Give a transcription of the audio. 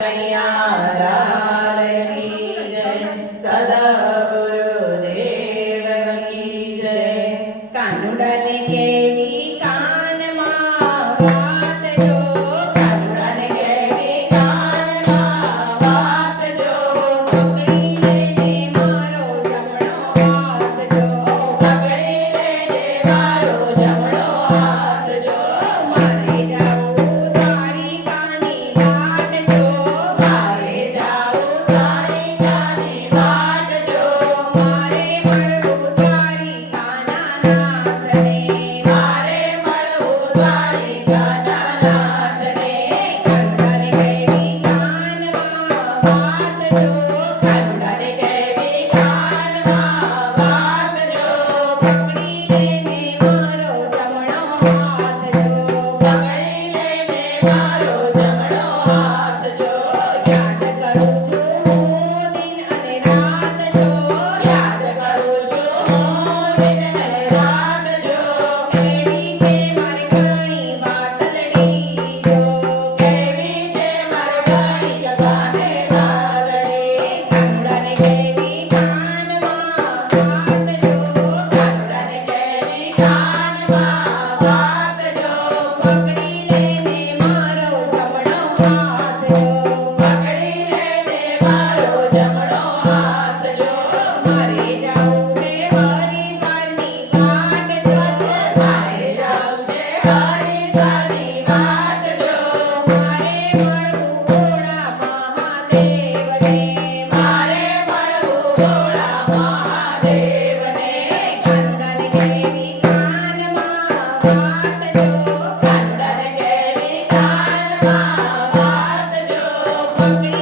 लाल की जय, सद्गुरुदेव की जय। कानुडन केवी काનમાં વાત જો, કાનુડન કેવી કાનમાં વાત જો, પકડી લેજે મારો જમણો હાથ જો, પકડી લેજે મારો જમણો હાથ જો, મારે જાવું દ્વારિકાની વાટ જો, મારે જાવું દ્વારિકાની વાટ જો, મારે મળવું દ્વારિકાના નાથને, મારે મળવું દ્વારિકાના નાથને, કાનુડન કેવી કાનમાં વાત જો, કાનુડન કેવી કાનમાં વાત જો, પકડી લેજે મારો જમણો હાથ જો, પકડી લેજે મારો જમણો હાથ જો, યાદ કરું છું હું દિન અને રાત જો, યાદ કરું છું હું દિન અને રાત જો, કેવી છે મારી ઘણી વાતલડી જો, કેવી છે મારી ઘણી જગાને વાતલડી, કાનુડન કેવી કાનમાં વાત જો, કાનુડન કેવી કાનમાં વાત જો, પકડી લેજે મારો જમણો હાથ જો, પકડી લેજે મારો જમણો હાથ જો, મારે જાવું છે હરિદ્વારની વાટ જો, મારે જાવું છે હરિદ્વારની વાટ જો, મારે મળવું ભોળા મહાદેવને, મારે મળવું ભોળા મહાદેવને, કાનુડન કેવી કાનમાં વાત જો, કાનુડન કેવી કાનમાં વાત જો, પકડી